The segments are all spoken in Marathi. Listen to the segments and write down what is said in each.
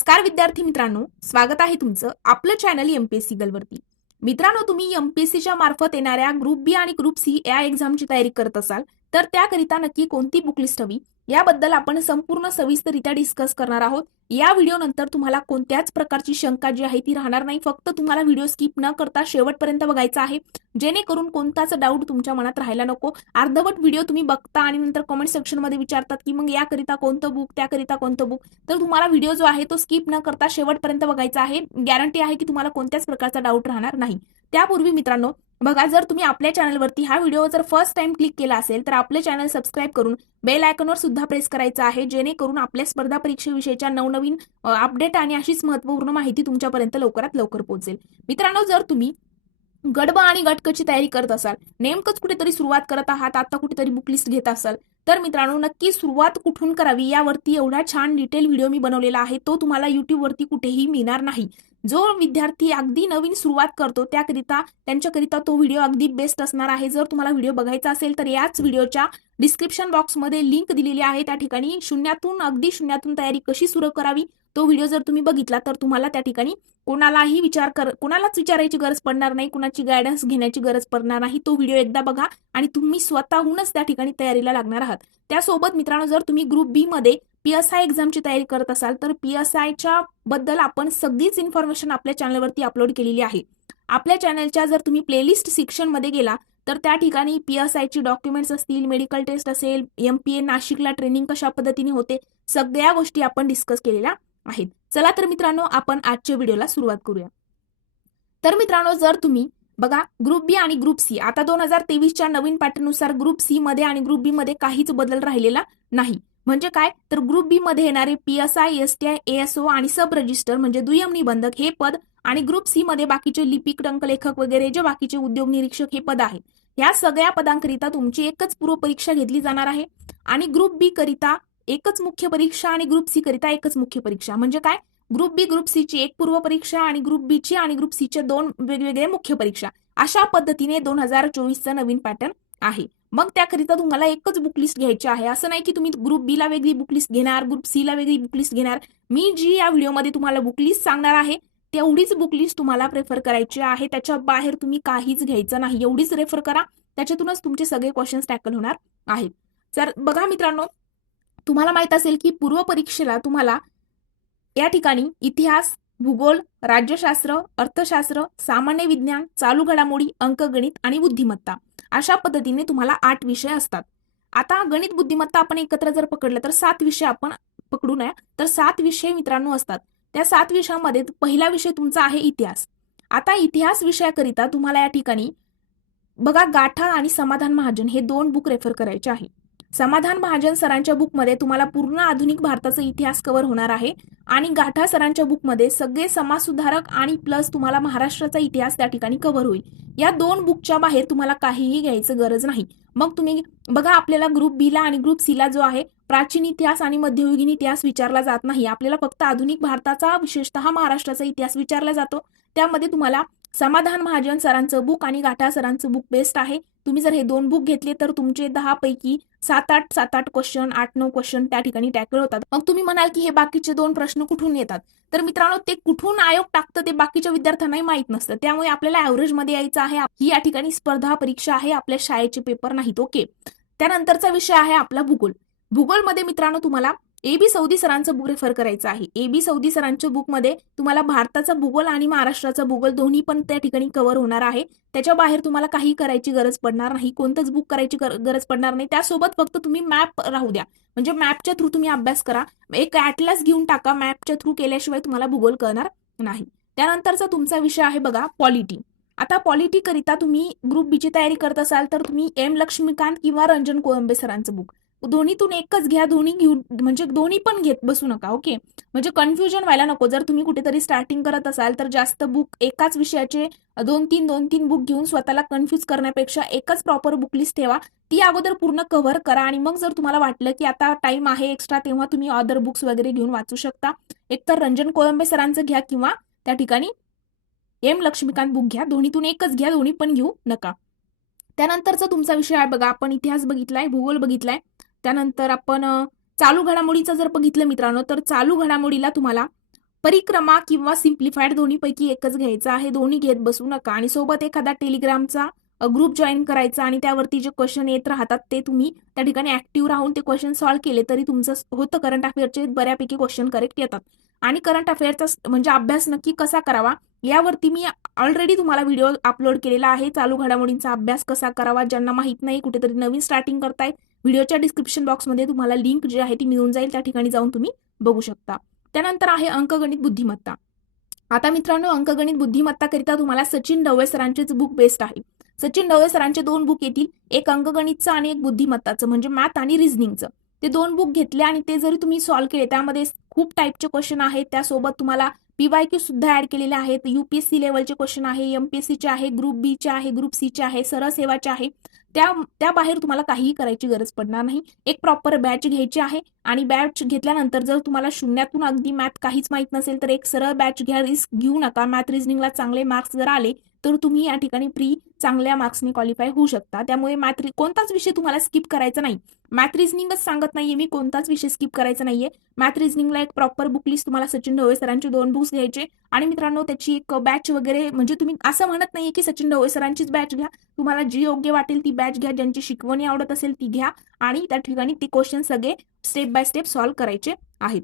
नमस्कार विद्यार्थी मित्रांनो स्वागत आहे तुमचं आपलं चॅनल एमपीएससी गलवरती मित्रांनो तुम्ही एमपीएससीच्या मार्फत येणाऱ्या ग्रुप बी आणि ग्रुप सी या एक्झामची तयारी करत असाल तर त्याकरिता नक्की कोणती बुक लिस्ट हवी? याबद्दल आपण संपूर्ण सविस्तरित्या डिस्कस करणार आहोत. या व्हिडिओ नंतर तुम्हाला कोणत्याच प्रकारची शंका जी आहे ती राहणार नाही. फक्त तुम्हाला व्हिडिओ स्किप न करता शेवटपर्यंत बघायचा आहे. जेणेकरून कोणताच डाऊट तुमच्या मनात राहायला नको. अर्धवट व्हिडिओ तुम्ही बघता आणि नंतर कमेंट सेक्शनमध्ये विचारतात की मग याकरिता कोणतं बुक त्याकरिता कोणतं बुक तर तुम्हाला व्हिडिओ जो आहे तो स्किप न करता शेवटपर्यंत बघायचा आहे. गॅरंटी आहे की तुम्हाला कोणत्याच प्रकारचा डाऊट राहणार नाही. त्यापूर्वी मित्रांनो बघा जर तुम्ही आपल्या चॅनलवरती हा व्हिडिओ जर फर्स्ट टाइम क्लिक केला असेल तर आपले चॅनल सबस्क्राईब करून बेल आयकॉनवर सुद्धा प्रेस करायचं आहे जेणेकरून आपल्या स्पर्धा परीक्षेविषयीच्या नवनवीन अपडेट आणि अशीच महत्त्वपूर्ण माहिती तुमच्यापर्यंत लवकरात लवकर पोहोचेल. मित्रांनो जर तुम्ही गडब आणि गटकची तयारी करत असाल नेमकंच कुठेतरी सुरुवात करत आहात आता कुठेतरी बुक लिस्ट घेत असाल तर मित्रांनो नक्की सुरुवात कुठून करावी यावरती एवढा छान डिटेल व्हिडिओ मी बनवलेला आहे तो तुम्हाला युट्यूबवरती कुठेही मिळणार नाही. जो विद्यार्थी अगदी नवीन सुरुवात करतो त्याकरिता त्यांच्याकरिता तो व्हिडिओ अगदी बेस्ट असणार आहे. जर तुम्हाला व्हिडिओ बघायचा असेल तर याच व्हिडिओच्या डिस्क्रिप्शन बॉक्समध्ये लिंक दिलेली आहे. त्या ठिकाणी शून्यातून अगदी शून्यातून तयारी कशी सुरू करावी तो व्हिडिओ जर तुम्ही बघितला तर तुम्हाला त्या ठिकाणी कोणालाही विचार कर कोणालाच विचारायची गरज पडणार नाही कुणाची गायडन्स घेण्याची गरज पडणार नाही. तो व्हिडिओ एकदा बघा आणि तुम्ही स्वतःहूनच त्या ठिकाणी तयारीला लागणार आहात. त्यासोबत मित्रांनो जर तुम्ही ग्रुप बी मध्ये पीएसआय एक्झामची तयारी करत असाल तर पीएसआयच्या बद्दल आपण सगळीच इन्फॉर्मेशन आपल्या चॅनलवरती अपलोड केलेली आहे. आपल्या चॅनलच्या जर तुम्ही प्लेलिस्ट सेक्शनमध्ये गेला तर त्या ठिकाणी पीएसआयची डॉक्युमेंट्स असतील मेडिकल टेस्ट असेल एमपीए नाशिकला ट्रेनिंग कशा पद्धतीने होते सगळ्या गोष्टी आपण डिस्कस केलेल्या आहेत. चला तर मित्रांनो आपण आजच्या व्हिडिओला सुरुवात करूया. तर मित्रांनो जर तुम्ही बघा ग्रुप बी आणि ग्रुप सी आता दोन हजार तेवीसच्या नवीन पॅटर्ननुसार ग्रुप सी मध्ये आणि ग्रुप बी मध्ये काहीच बदल राहिलेला नाही. म्हणजे काय? तर ग्रुप बी मध्ये येणारे पीएसआय एसटीआय एएसओ आणि सब रजिस्टर म्हणजे दुय्यम निबंधक हे पद आणि ग्रुप सी मध्ये बाकीचे लिपिक टंकलेखक वगैरे जे बाकीचे उद्योग निरीक्षक हे पद आहेत. या सगळ्या पदांकरिता तुमची एकच पूर्व परीक्षा घेतली जाणार आहे. आणि ग्रुप बी करिता एकच मुख्य परीक्षा आणि ग्रुप सी करिता एकच मुख्य परीक्षा. म्हणजे काय? ग्रुप बी ग्रुप सी ची एक पूर्व परीक्षा आणि ग्रुप बी ची आणि ग्रुप सी चे दोन वेगवेगळे मुख्य परीक्षा. अशा पद्धतीने दोन हजार चोवीसचा नवीन पॅटर्न आहे. मग त्याकरिता तुम्हाला एकच बुक लिस्ट घ्यायची आहे. असं नाही की तुम्ही ग्रुप बी ला वेगळी बुक लिस्ट घेणार ग्रुप सी ला वेगळी बुक लिस्ट घेणार. मी जी या व्हिडिओमध्ये तुम्हाला बुक लिस्ट सांगणार आहे तेवढीच बुक लिस्ट तुम्हाला प्रेफर करायची आहे. त्याच्या बाहेर तुम्ही काहीच घ्यायचं नाही. एवढीच रेफर करा. त्याच्यातूनच तुमचे सगळे क्वेश्चन्स टॅकल होणार आहेत. तर बघा मित्रांनो तुम्हाला माहीत असेल की पूर्व परीक्षेला तुम्हाला या ठिकाणी इतिहास भूगोल राज्यशास्त्र अर्थशास्त्र सामान्य विज्ञान चालू घडामोडी अंकगणित आणि बुद्धिमत्ता अशा पद्धतीने तुम्हाला आठ विषय असतात. आता गणित बुद्धिमत्ता आपण एकत्र जर पकडलं तर सात विषय आपण पकडू नये. तर सात विषय मित्रांनो असतात. त्या सात विषयामध्ये पहिला विषय तुमचा आहे इतिहास. आता इतिहास विषयाकरिता तुम्हाला या ठिकाणी बघा गाठा आणि समाधान महाजन हे दोन बुक रेफर करायचे आहे. समाधान महाजन सरांच्या बुकमध्ये तुम्हाला पूर्ण आधुनिक भारताचा इतिहास कव्हर होणार आहे. आणि गाठा सरांच्या बुकमध्ये सगळे समाजसुधारक आणि प्लस तुम्हाला महाराष्ट्राचा इतिहास त्या ठिकाणी कव्हर होईल. या दोन बुकच्या बाहेर तुम्हाला काहीही घ्यायचं गरज नाही. मग तुम्ही बघा आपल्याला ग्रुप बी ला आणि ग्रुप सीला जो आहे प्राचीन इतिहास आणि मध्ययुगीन इतिहास विचारला जात नाही. आपल्याला फक्त आधुनिक भारताचा विशेषतः महाराष्ट्राचा इतिहास विचारला जातो. त्यामध्ये तुम्हाला समाधान महाजन सरांचं बुक आणि गाठा सरांचं बुक बेस्ट आहे. तुम्ही जर हे दोन बुक घेतले तर तुमचे दहा पैकी सात आठ सात आठ क्वेश्चन आठ नऊ क्वेश्चन त्या ठिकाणी टॅकल होतात. मग तुम्ही म्हणाल की हे बाकीचे दोन प्रश्न कुठून येतात? तर मित्रांनो ते कुठून आयोग टाकतं ते बाकीच्या विद्यार्थ्यांनाही माहीत नसतं. त्यामुळे आपल्याला ऍव्हरेजमध्ये यायचं आहे. ही या ठिकाणी स्पर्धा परीक्षा आहे आपल्या शाळेचे पेपर नाहीत ओके त्यानंतरचा विषय आहे आपला भूगोल. भूगोलमध्ये मित्रांनो तुम्हाला ए बी सौदी सरांचं बुक रेफर करायचं आहे. ए बी सौदी सरांच्या बुकमध्ये तुम्हाला भारताचा भूगोल आणि महाराष्ट्राचा भूगोल दोन्ही पण त्या ठिकाणी कव्हर होणार आहे. त्याच्या बाहेर तुम्हाला काही करायची गरज पडणार नाही. कोणतंच बुक करायची गरज पडणार नाही. त्यासोबत फक्त तुम्ही मॅप राहू द्या. म्हणजे मॅपच्या थ्रू तुम्ही अभ्यास करा. एक ऍटलास घेऊन टाका मॅपच्या थ्रू केल्याशिवाय तुम्हाला भूगोल कळणार नाही. त्यानंतरचा तुमचा विषय आहे बघा पॉलिटी आता पॉलिटी करिता तुम्ही ग्रुप बीची तयारी करत असाल तर तुम्ही एम लक्ष्मीकांत किंवा रंजन कोळंबे सरांचं बुक दोन्हीतून एकच घ्या दोन्ही घेऊन म्हणजे दोन्ही पण घेत बसू नका ओके? म्हणजे कन्फ्युजन व्हायला नको. जर तुम्ही कुठेतरी स्टार्टिंग करत असाल तर जास्त बुक एकाच विषयाचे दोन तीन दोन तीन बुक घेऊन स्वतःला कन्फ्युज करण्यापेक्षा एकच प्रॉपर बुक लिस्ट ठेवा. ती अगोदर पूर्ण कव्हर करा आणि मग जर तुम्हाला वाटलं की आता टाइम आहे एक्स्ट्रा तेव्हा तुम्ही अदर बुक्स वगैरे घेऊन वाचू शकता. एकतर रंजन कोळंबे सरांचं घ्या किंवा त्या ठिकाणी एम लक्ष्मीकांत बुक घ्या. दोन्हीतून एकच घ्या दोन्ही पण घेऊ नका. त्यानंतरचा तुमचा विषय आहे बघा. आपण इतिहास बघितलाय भूगोल बघितलाय. त्यानंतर आपण चालू घडामोडीचं जर बघितलं मित्रांनो तर चालू घडामोडीला तुम्हाला परिक्रमा किंवा सिम्प्लिफाईड दोन्हीपैकी एकच घ्यायचं आहे. दोन्ही घेत बसू नका आणि सोबत एखादा टेलिग्रामचा ग्रुप जॉईन करायचा आणि त्यावरती जे क्वेश्चन येत राहतात ते तुम्ही त्या ठिकाणी ऍक्टिव्ह राहून ते क्वेश्चन सॉल्व्ह केले तरी तुमचं होतं. करंट अफेअरचे बऱ्यापैकी क्वेश्चन करेक्ट येतात. आणि करंट अफेअरचा म्हणजे अभ्यास नक्की कसा करावा यावरती मी ऑलरेडी तुम्हाला व्हिडिओ अपलोड केलेला आहे. चालू घडामोडींचा अभ्यास कसा करावा ज्यांना माहीत नाही कुठेतरी नवीन स्टार्टिंग करतायत व्हिडिओच्या डिस्क्रिप्शन बॉक्समध्ये तुम्हाला लिंक जी आहे ती मिळून जाईल त्या ठिकाणी जाऊन तुम्ही बघू शकता. त्यानंतर आहे अंकगणित बुद्धिमत्ता. आता मित्रांनो अंकगणित बुद्धिमत्ताकरिता तुम्हाला सचिन डवळे सरांचेच बुक बेस्ट आहे. सचिन डवळे सरांचे दोन बुक येतील एक अंकगणितचं आणि एक बुद्धिमत्ताचं म्हणजे मॅथ आणि रिझनिंगचं ते दोन बुक घेतले आणि ते जरी तुम्ही सॉल्व्ह केले त्यामध्ये खूप टाईपचे क्वेश्चन आहेत. त्यासोबत तुम्हाला पीवाय क्यू सुद्धा ऍड केलेले आहेत. युपीएससी लेवलचे क्वेश्चन आहे एमपीएससीचे आहे ग्रुप बीचे आहे ग्रुप सीचे आहे सरळ सेवाचे आहे. त्या त्या बाहेर तुम्हाला काहीही करायची गरज पडणार नाही. एक प्रॉपर बॅच घ्यायची आहे आणि बॅच घेतल्यानंतर जर तुम्हाला शून्यातून अगदी मॅथ काहीच माहीत नसेल तर एक सरळ बॅच घ्या रिस्क घेऊ नका. मॅथ रिझनिंगला चांगले मार्क्स जर आले तर तुम्ही या ठिकाणी प्री चांगल्या मार्क्सने क्वालिफाय होऊ शकता. त्यामुळे मॅथ कोणताच विषय तुम्हाला स्किप करायचा नाही. मॅथ रिझनिंगच सांगत नाहीये मी कोणताच विषय स्किप करायचा नाहीये. मॅथ रिझनिंगला एक प्रॉपर बुक लिस्ट तुम्हाला सचिन ढवळे सरांचे दोन बुक्स घ्यायचे. आणि मित्रांनो त्याची एक बॅच वगैरे म्हणजे तुम्ही असं म्हणत नाहीये की सचिन ढवळे सरांचीच बॅच घ्या. तुम्हाला जी योग्य वाटेल ती बॅच घ्या ज्यांची शिकवणी आवडत असेल ती घ्या. आणि त्या ठिकाणी ते क्वेश्चन सगळे स्टेप बाय स्टेप सॉल्व्ह करायचे आहेत.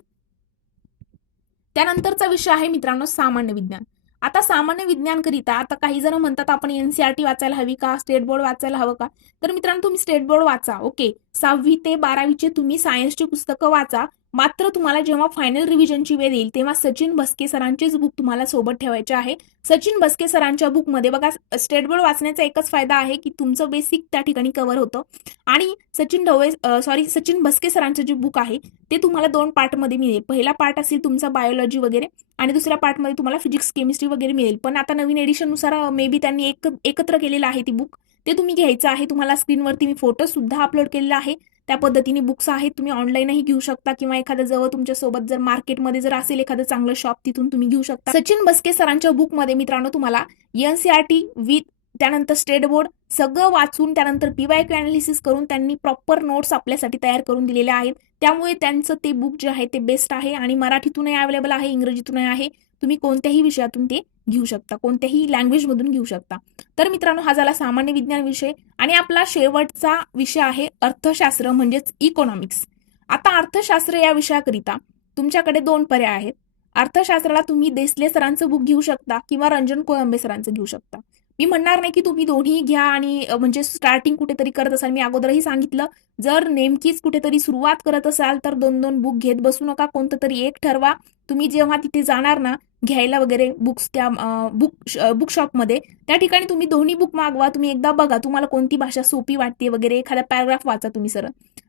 त्यानंतरचा विषय आहे मित्रांनो सामान्य विज्ञान. आता सामान्य विज्ञानकरिता आता काही जण म्हणतात आपण एनसीआरटी वाचायला हवी का? स्टेट बोर्ड वाचायला हवं का? तर मित्रांनो तुम्ही स्टेट बोर्ड वाचा ओके सहावी ते बारावीचे तुम्ही सायन्सची पुस्तकं वाचा. मात्र तुम्हाला जेव्हा फायनल रिव्हिजनची वेळ येईल तेव्हा सचिन भस्के सरांचेच बुक तुम्हाला सोबत ठेवायचे आहे. सचिन भस्के सरांच्या बुकमध्ये बघा स्टेट बोर्ड वाचण्याचा एकच फायदा आहे की तुमचं बेसिक त्या ठिकाणी कव्हर होतं. आणि सचिन ढवळे सॉरी सचिन भस्के सरांचं जे बुक आहे ते तुम्हाला दोन पार्टमध्ये मिळेल. पहिला पार्ट असेल तुमचा बायोलॉजी वगैरे आणि दुसऱ्या पार्टमध्ये तुम्हाला फिजिक्स केमिस्ट्री वगैरे मिळेल. पण आता नवीन एडिशननुसार मे बी त्यांनी एक एकत्र केलेलं आहे ती बुक ते तुम्ही घ्यायचं आहे. तुम्हाला स्क्रीनवरती मी फोटो सुद्धा अपलोड केलेला आहे. त्या पद्धतीने बुक्स आहेत. तुम्ही ऑनलाईनही घेऊ शकता किंवा एखादं जवळ तुमच्यासोबत जर मार्केटमध्ये जर असेल एखादं चांगलं शॉप तिथून तुम्ही घेऊ शकता. सचिन बसके सरांच्या बुकमध्ये मित्रांनो तुम्हाला एनसीआरटी विथ त्यानंतर स्टेट बोर्ड सगळं वाचून त्यानंतर पीवाय अनालिसिस करून त्यांनी प्रॉपर नोट्स आपल्यासाठी तयार करून दिलेले आहेत. त्यामुळे त्यांचं ते बुक जे आहे ते बेस्ट आहे. आणि मराठीतूनही अवेलेबल आहे इंग्रजीतूनही आहे. तुम्ही कोणत्याही विषयातून ते घेऊ शकता. कोणत्याही लँग्वेजमधून घेऊ शकता. तर मित्रांनो हा झाला सामान्य विज्ञान विषय आणि आपला शेवटचा विषय आहे अर्थशास्त्र म्हणजेच इकॉनॉमिक्स आता अर्थशास्त्र या विषयाकरिता तुमच्याकडे दोन पर्याय आहेत. अर्थशास्त्राला तुम्ही देसले सरांचं बुक घेऊ शकता किंवा रंजन कोळंबे सरांचं घेऊ शकता. मी म्हणणार नाही की तुम्ही दोन्ही घ्या आणि म्हणजे स्टार्टिंग कुठेतरी करत असाल. मी अगोदरही सांगितलं जर नेमकीच कुठेतरी सुरुवात करत असाल तर दोन दोन बुक घेत बसू नका. कोणतं तरी एक ठरवा. तुम्ही जेव्हा तिथे जाणार ना घ्यायला वगैरे बुक्स त्या बुक बुक शॉपमध्ये त्या ठिकाणी तुम्ही दोन्ही बुक मागवा. तुम्ही एकदा बघा तुम्हाला कोणती भाषा सोपी वाटते वगैरे. एखादा पॅराग्राफ वाचा तुम्ही सर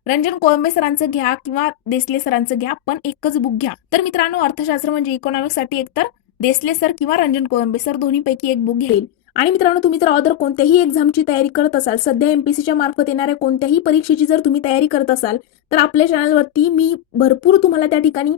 रंजन कोळंबे सरांचं घ्या किंवा देसले सरांचं घ्या पण एकच बुक घ्या. तर मित्रांनो अर्थशास्त्र म्हणजे इकॉनॉमिक्ससाठी एकतर देसले सर किंवा रंजन कोळंबे सर दोन्हीपैकी एक बुक घेईल. आणि मित्रांनो तुम्ही तर अदर कोणत्याही एक्झामची तयारी करत असाल सध्या एम पी सीच्या मार्फत येणाऱ्या कोणत्याही परीक्षेची जर तुम्ही तयारी करत असाल तर आपल्या चॅनलवरती मी भरपूर तुम्हाला त्या ठिकाणी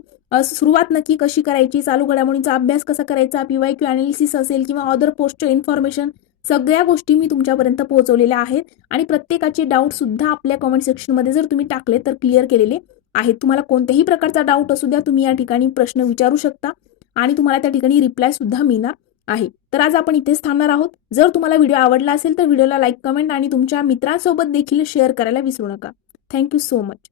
सुरुवात नक्की कशी करायची चालू घडामोडींचा अभ्यास कसा करायचा पीवाय क्यू अनालिसिस असेल किंवा अदर पोस्टचं इन्फॉर्मेशन सगळ्या गोष्टी मी तुमच्यापर्यंत पोहोचवलेल्या आहेत. आणि प्रत्येकाचे डाऊट सुद्धा आपल्या कमेंट सेक्शनमध्ये जर तुम्ही टाकले तर क्लिअर केलेले आहेत. तुम्हाला कोणत्याही प्रकारचा डाऊट असू द्या तुम्ही या ठिकाणी प्रश्न विचारू शकता आणि तुम्हाला त्या ठिकाणी रिप्लाय सुद्धा मिळणार. आहे. तर आज आपण इथेच थांबणार आहोत. जर तुम्हाला व्हिडिओ आवडला असेल तर व्हिडिओला लाईक कमेंट आणि तुमच्या मित्रांसोबत देखील शेअर करायला विसरू नका. Thank you so much.